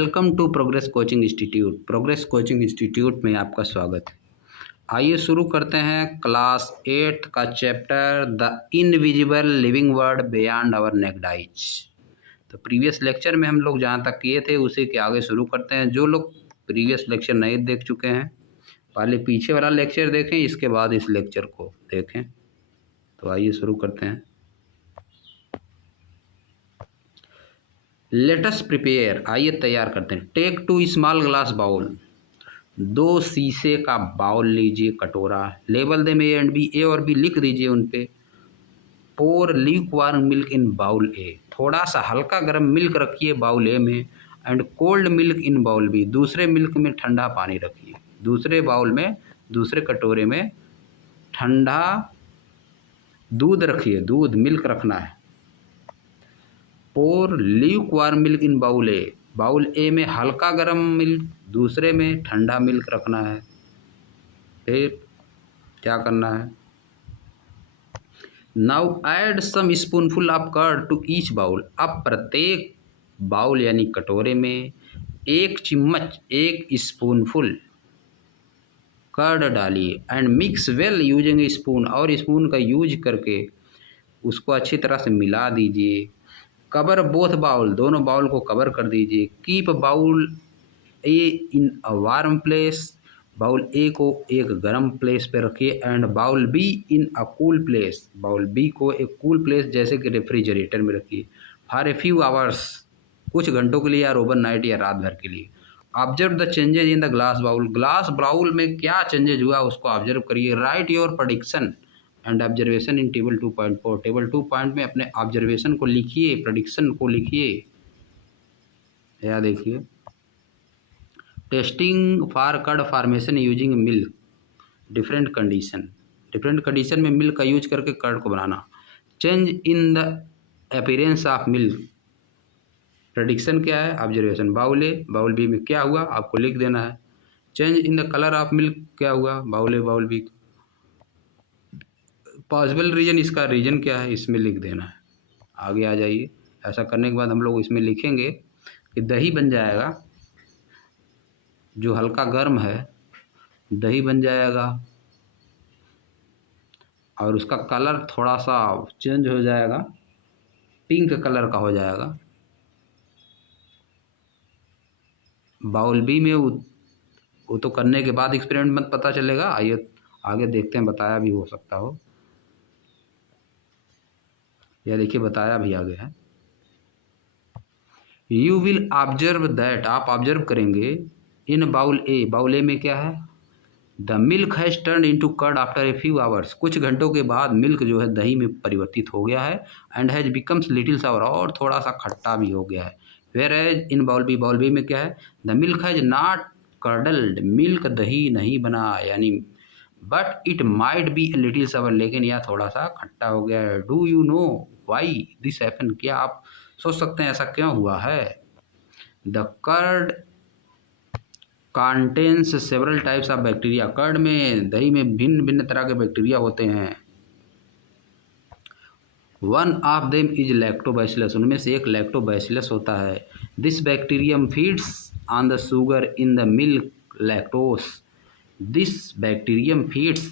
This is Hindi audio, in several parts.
Welcome to Progress Coaching Institute. Progress Coaching Institute में आपका स्वागत है। आइए शुरू करते हैं क्लास 8 का chapter the invisible living world beyond our naked eyes. तो प्रीवियस लेक्चर में हम लोग जहाँ तक किए थे उसी के आगे शुरू करते हैं। जो लोग प्रीवियस लेक्चर नहीं देख चुके हैं पहले पीछे वाला लेक्चर देखें, इसके बाद इस लेक्चर को देखें। तो आइए शुरू करते हैं। लेटस प्रिपेयर, आइए तैयार करते हैं। टेक 2 स्मॉल ग्लास बाउल, 2 शीशे का बाउल लीजिए, कटोरा। लेबल दे में ए एंड बी, ए और बी लिख दीजिए उन पे। Pour lukewarm milk in bowl A, थोड़ा सा हल्का गर्म मिल्क रखिए बाउल ए में। And cold milk in bowl B, दूसरे मिल्क में ठंडा पानी रखिए। दूसरे बाउल में, दूसरे कटोरे में ठंडा दूध रखिए, दूध मिल्क रखना है। Pour lukewarm milk in bowl A, bowl A में हल्का गर्म मिल्क, दूसरे में ठंडा मिल्क रखना है। फिर क्या करना है? Now add some spoonful of curd to each bowl, अब प्रत्येक बाउल यानी कटोरे में 1 चम्मच, 1 स्पूनफुल कर्ड डालिए। And mix well using spoon, और स्पून का यूज करके उसको अच्छी तरह से मिला दीजिए। कवर बोथ बाउल, दोनों बाउल को कवर कर दीजिए। Keep bowl A in a warm place, bowl A को एक गर्म प्लेस पे रखिए। And bowl B in a cool place, bowl B को एक कूल प्लेस जैसे कि रेफ्रिजरेटर में रखिए। फॉर ए फ्यू आवर्स, कुछ घंटों के लिए, या ओवर नाइट या रात भर के लिए। Observe the changes in the glass bowl, glass bowl में क्या चेंजेज हुआ उसको ऑब्जर्व करिए। Write your prediction and observation in table 2.4, table 2 point में अपने ऑब्जर्वेशन को लिखिए, प्रेडिक्शन को लिखिए। यह देखिए, testing for curd formation using milk, different condition, different condition में मिल्क का यूज करके कर्ड को बनाना। Change in the appearance of milk, prediction क्या है, observation. Bowl A bowl B में क्या हुआ आपको लिख देना है। Change in the colour of milk, क्या हुआ bowl A bowl B. Possible reason, इसका रीजन क्या है इसमें लिख देना है। आगे आ जाइए। ऐसा करने के बाद हम लोग इसमें लिखेंगे कि दही बन जाएगा, जो हल्का गर्म है दही बन जाएगा, और उसका कलर थोड़ा सा चेंज हो जाएगा, पिंक कलर का हो जाएगा। बाउल बी में वो तो करने के बाद एक्सपेरिमेंट में पता चलेगा। आइए आगे देखते हैं, बताया भी हो सकता हो। यह देखिए बताया भी आगे है। यू विल ऑब्जर्व दैट, आप ऑब्जर्व करेंगे। In bowl A, bowl A में क्या है, the milk has turn into curd after a few hours, कुछ घंटों के बाद मिल्क जो है दही में परिवर्तित हो गया है। And has becomes little sour, और थोड़ा सा खट्टा भी हो गया है। Whereas in bowl B, bowl B में क्या है, the milk has not curdled, milk दही नहीं बना, यानी but it might be a little sour, लेकिन यह थोड़ा सा खट्टा हो गया है। Do you know why this happen, क्या आप सोच सकते हैं ऐसा क्यों हुआ है। The curd contains several types of bacteria, curd में, दही में भिन्न भिन्न तरह के बैक्टीरिया होते हैं। One of them is lactobacillus, उनमें से एक लैक्टोबैसिलस होता है। This bacterium feeds on the sugar in the milk lactose, this bacterium feeds,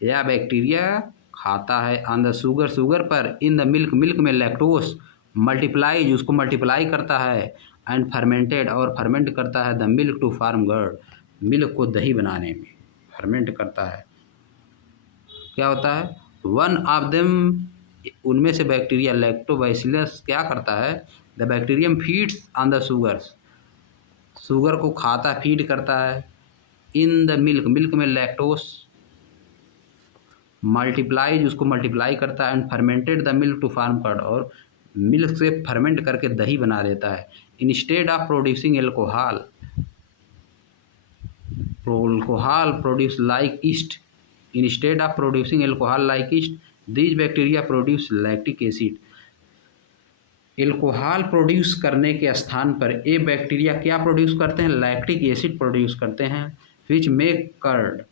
यह बैक्टीरिया खाता है ऑन द शुगर, शुगर पर, इन द मिल्क, मिल्क में लैक्टोस, मल्टीप्लाइज, उसको मल्टीप्लाई करता है। एंड फर्मेंटेड, और फर्मेंट करता है the milk to form curd, milk को दही बनाने में फर्मेंट करता है। क्या होता है, वन ऑफ देम, उनमें से बैक्टीरिया लैक्टोबैसिलस क्या करता है, the bacterium feeds on the sugar, sugar को खाता, फीड करता है। इन द मिल्क, मिल्क में लैक्टोस, मल्टीप्लाइज, उसको मल्टीप्लाई करता है। And fermented the milk to form curd, और मिल्क से फर्मेंट करके दही बना देता है। Instead of producing alcohol, alcohol produce like yeast, instead of producing alcohol like yeast, these bacteria produce lactic acid, alcohol produce करने के स्थान पर ये बैक्टीरिया क्या प्रोड्यूस करते हैं, लैक्टिक एसिड प्रोड्यूस करते हैं। विच मेक कर्ड,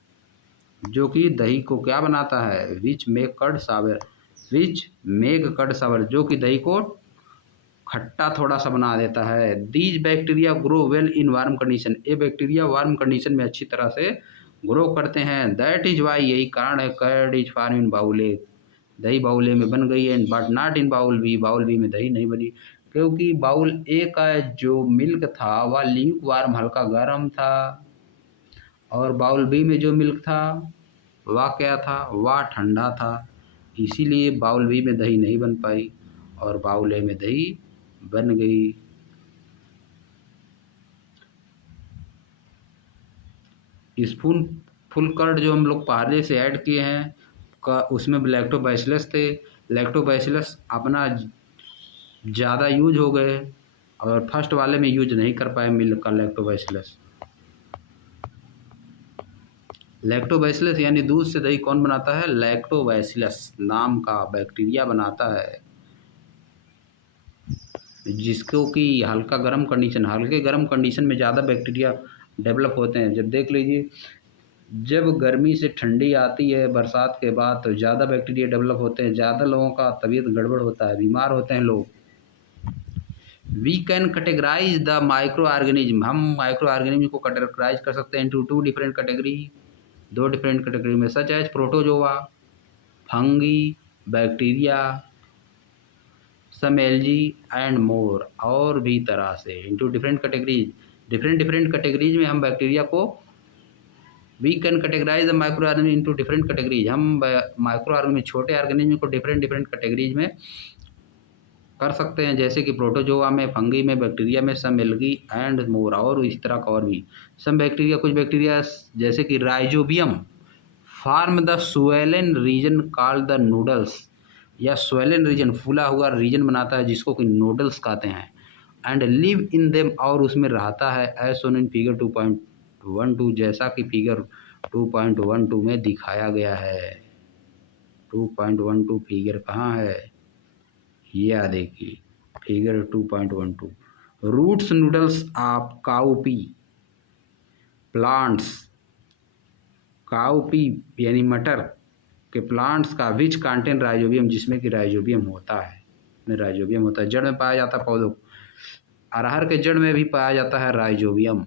जो कि दही को क्या बनाता है, which make curd sour, which make curd sour, जो कि दही को खट्टा थोड़ा सा बना देता है। These bacteria grow well in warm condition, ये बैक्टीरिया वार्म कंडीशन में अच्छी तरह से ग्रो करते हैं। दैट इज वाई, यही कारण है curd is form in bowl A, दही बाउल ए में बन गई है, but not in bowl B, bowl B में दही नहीं बनी, क्योंकि बाउल ए का जो मिल्क था वह ल्यूक वार्म हल्का गर्म था, और बाउल बी में जो मिल्क था वह क्या था, वह ठंडा था। इसीलिए बाउल बी में दही नहीं बन पाई और बाउल ए में दही बन गई। स्पून फुल कर्ड जो हम लोग पहले से ऐड किए हैं का, उसमें लैक्टोबैसिलस थे। लैक्टोबैसिलस अपना ज़्यादा यूज हो गए और फर्स्ट वाले में यूज नहीं कर पाए मिल्क का लैक्टोबैसिलस। लैक्टोबैसिलस यानी दूध से दही कौन बनाता है, लैक्टोबैसिलस नाम का बैक्टीरिया बनाता है, जिसको कि हल्के गर्म कंडीशन में ज़्यादा बैक्टीरिया डेवलप होते हैं। जब देख लीजिए, जब गर्मी से ठंडी आती है बरसात के बाद तो ज़्यादा बैक्टीरिया डेवलप होते हैं, ज़्यादा लोगों का तबीयत गड़बड़ होता है, बीमार होते हैं लोग। We can categorize the microorganism, हम माइक्रो ऑर्गेनिज्म को कैटेगराइज कर सकते हैं इनटू टू डिफरेंट कैटेगरी, दो डिफरेंट कैटेगरी में, such as protozoa, fungi, bacteria, some algae and more, और भी तरह से into different categories. Different categories में हम बैक्टीरिया को, we can categorize the microorganism into different categories, हम माइक्रो ऑर्गेनिज्म छोटे ऑर्गेनिज्म को डिफरेंट कैटेगरीज में कर सकते हैं, जैसे कि प्रोटोजोआ में, फंगी में, बैक्टीरिया में, सम एल्गी एंड मोर, और इस तरह का और भी। सम बैक्टीरिया, कुछ बैक्टीरिया जैसे कि rhizobium form the swollen region called the nodules, या स्वेलन रीजन फूला हुआ रीजन बनाता है जिसको कि नूडल्स कहते हैं, एंड लिव इन देम, और उसमें रहता है, एज सोन इन फिगर 2.12, जैसा कि फिगर 2.12 में दिखाया गया है। 2.12 फिगर कहाँ है, यह देखिए figure 2.12। Roots nodules of cowpea plants, cowpea यानी मटर के प्लांट्स का विच कंटेन राइजोबियम, जिसमें कि राइजोबियम होता है, में राइजोबियम होता है, जड़ में पाया जाता है पौधों, अरहर के जड़ में भी पाया जाता है rhizobium.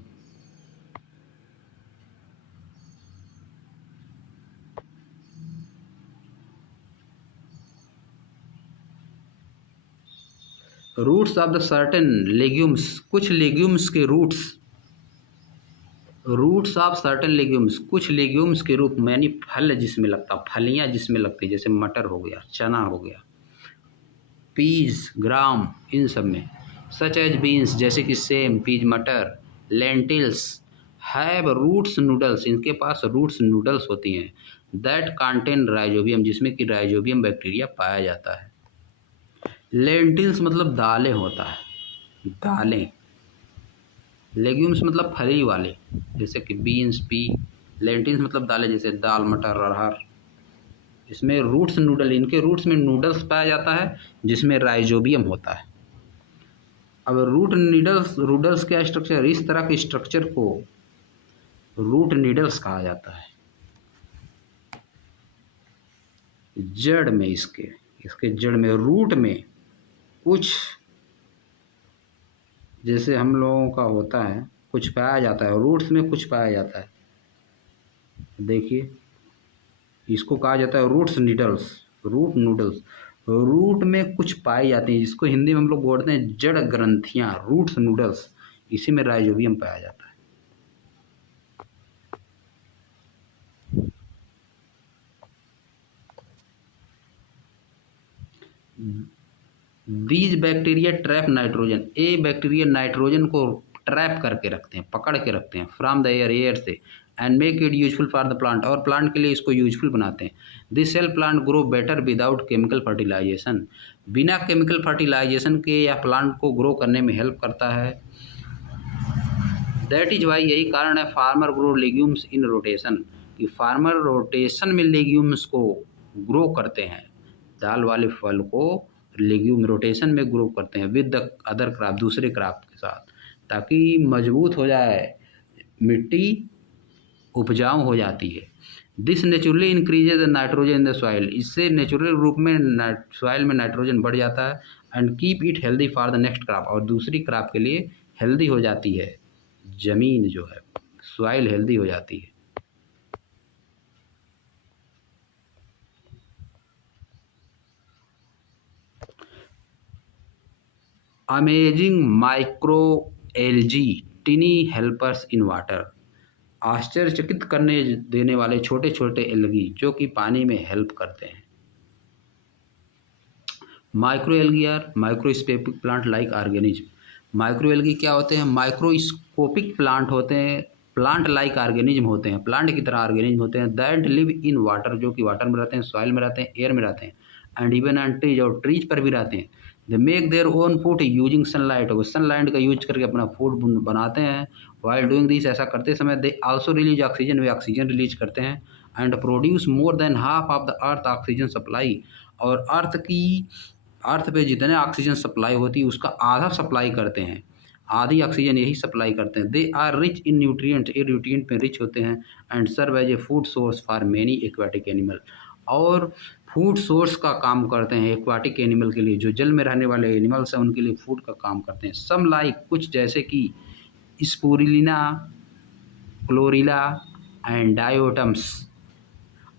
Roots of the certain legumes, कुछ लेग्यूम्स के रूट्स ऑफ सर्टेन लेग्यूम्स, कुछ लेग्यूम्स के रूप में, यानी फल जिसमें लगता, फलियां जिसमें लगती, जैसे मटर हो गया, चना हो गया, पीज, ग्राम, इन सब में, सच एज बीन्स जैसे कि सेम, पीज, मटर, लेंटिल्स हैव रूट्स नूडल्स, इनके पास रूट्स नूडल्स होती हैं, दैट कंटेन राइजोबियम, जिसमें कि राइजोबियम बैक्टीरिया पाया जाता है। लेंटिल्स मतलब दालें होता है, दालें। लेग्यूम्स मतलब फली वाले, जैसे कि बीन्स, पी। लेंटिल्स मतलब दालें, जैसे दाल, मटर, अरहर। इसमें रूट्स नूडल, इनके रूट्स में नूडल्स पाया जाता है जिसमें राइजोबियम होता है। अब रूडल्स क्या स्ट्रक्चर, इस तरह के स्ट्रक्चर को रूट नीडल्स कहा जाता है। जड़ में इसके जड़ में, रूट में कुछ, जैसे हम लोगों का होता है, कुछ पाया जाता है, रूट्स में कुछ पाया जाता है। देखिए, इसको कहा जाता है roots nodules, root nodules. Root में कुछ पाई जाती हैं, जिसको हिंदी में हम लोग बोलते हैं जड़ ग्रंथियां, रूट्स नूडल्स, इसी में राइजोबियम पाया जाता है। दीज बैक्टीरिया ट्रैप नाइट्रोजन, ये बैक्टीरिया नाइट्रोजन को ट्रैप करके रखते हैं, पकड़ के रखते हैं, फ्रॉम द एयर से, and make it useful for the plant, और प्लांट के लिए इसको यूजफुल बनाते हैं। This help plant grow better without chemical fertilization, बिना केमिकल फर्टिलाइजेशन के यह प्लांट को ग्रो करने में हेल्प करता है। दैट इज वाई, यही कारण है फार्मर ग्रो लेग्यूम्स इन रोटेशन, कि फार्मर रोटेशन में लेग्यूम्स को ग्रो करते हैं, दाल वाले फल को लेग्यूम रोटेशन में ग्रो करते हैं विद द अदर क्रॉप, दूसरे क्रॉप के साथ, ताकि मजबूत हो जाए, मिट्टी उपजाऊ हो जाती है। This naturally increases the nitrogen in the soil, इससे नेचुरल रूप में सॉइल में नाइट्रोजन बढ़ जाता है, and keep it healthy for the next crop, और दूसरी क्रॉप के लिए हेल्दी हो जाती है, ज़मीन जो है सॉइल हेल्दी हो जाती है। Amazing micro algae टिनी helpers in water, आश्चर्यचकित करने देने वाले छोटे छोटे एल्गी जो कि पानी में हेल्प करते हैं। Micro algae are microscopic plant like organism. Micro algae क्या होते हैं? माइक्रोस्कोपिक प्लांट होते हैं, प्लांट लाइक ऑर्गेनिज्म होते हैं, प्लांट की तरह ऑर्गेनिज्म होते हैं, दैट लिव इन वाटर, जो कि वाटर में रहते हैं, सॉइल में रहते हैं, एयर में रहते हैं, एंड इवन एंड ट्रीज, और ट्रीज पर भी रहते हैं। They make their own food using sunlight, वो सनलाइट का यूज करके अपना फूड बनाते हैं। वाइल डूइंग दिस, ऐसा करते समय they also release oxygen, way oxygen release करते हैं, and produce more than half of the earth oxygen supply, और अर्थ पे जितने ऑक्सीजन सप्लाई होती है उसका आधा सप्लाई करते हैं, आधी ऑक्सीजन यही सप्लाई करते हैं। They are rich in nutrient, ये न्यूट्रिएंट में रिच होते हैं, and serve as a food source for many aquatic animal, और फूड सोर्स का काम करते हैं एक्वाटिक एनिमल के लिए, जो जल में रहने वाले एनिमल्स हैं उनके लिए फूड का काम करते हैं। सम लाइक, कुछ जैसे कि spirulina, chlorella and diatoms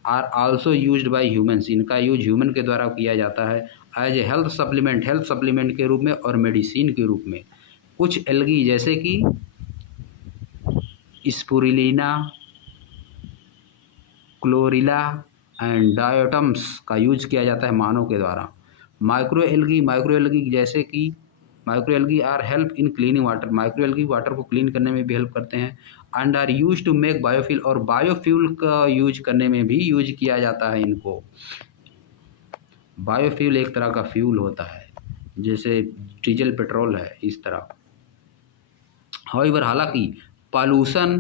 are also used by humans, इनका यूज ह्यूमन के द्वारा किया जाता है as a health supplement, health supplement के रूप में और मेडिसिन के रूप में। कुछ एल्गी जैसे कि स्पुरुलिना, क्लोरिला एंड डायोटम्स का यूज किया जाता है मानव के द्वारा। माइक्रो एल्गी जैसे कि micro algae are help in cleaning water, micro algae water को क्लीन करने में भी हेल्प करते हैं, and are use to make biofuel, और बायोफ्यूल का यूज करने में भी यूज किया जाता है इनको। बायोफ्यूल एक तरह का फ्यूल होता है, जैसे डीजल पेट्रोल है इस तरह। हाउएवर, हालांकि पॉल्यूशन,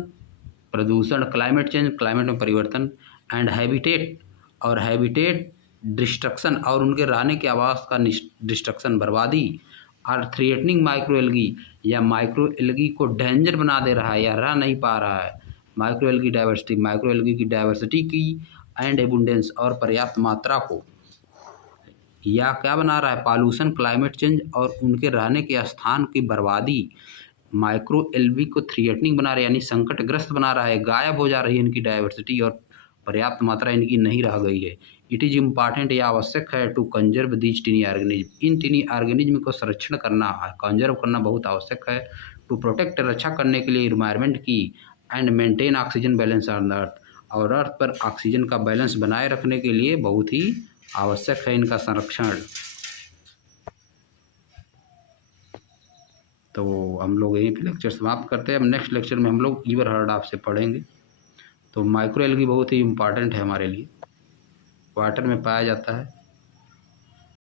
प्रदूषण, क्लाइमेट चेंज, क्लाइमेट में परिवर्तन, एंड हैबिटेट, और हैबिटेट डिस्ट्रक्शन, और उनके रहने के आवास का डिस्ट्रक्शन, बर्बादी, आर थ्रेटनिंग माइक्रो एल्गी, या माइक्रो एल्गी को डेंजर बना दे रहा है या रह नहीं पा रहा है। Micro algae diversity, micro algae की डाइवर्सिटी की एंड एबुंडेंस, और पर्याप्त मात्रा को, या क्या बना रहा है? पॉल्यूशन, क्लाइमेट चेंज और उनके रहने के स्थान की बर्बादी माइक्रो एल्गी को थ्रेटनिंग बना रहा है, यानी संकटग्रस्त बना रहा है, गायब हो जा रही है इनकी डाइवर्सिटी, और पर्याप्त मात्रा इनकी नहीं रह गई है। इट इज़ इम्पॉर्टेंट, यह आवश्यक है to conserve these tiny organism, इन टिनी ऑर्गेनिज्म को संरक्षण करना, कंजर्व करना बहुत आवश्यक है। टू प्रोटेक्ट, रक्षा करने के लिए इन्वायरमेंट की, and maintain oxygen balance on the earth, और अर्थ पर ऑक्सीजन का बैलेंस बनाए रखने के लिए बहुत ही आवश्यक है इनका संरक्षण। तो हम लोग यहीं पे लेक्चर समाप्त करते हैं। अब नेक्स्ट लेक्चर में हम लोग ईवर हर्ड आपसे पढ़ेंगे। तो माइक्रो एल्गी बहुत ही इम्पॉर्टेंट है हमारे लिए, वाटर में पाया जाता है।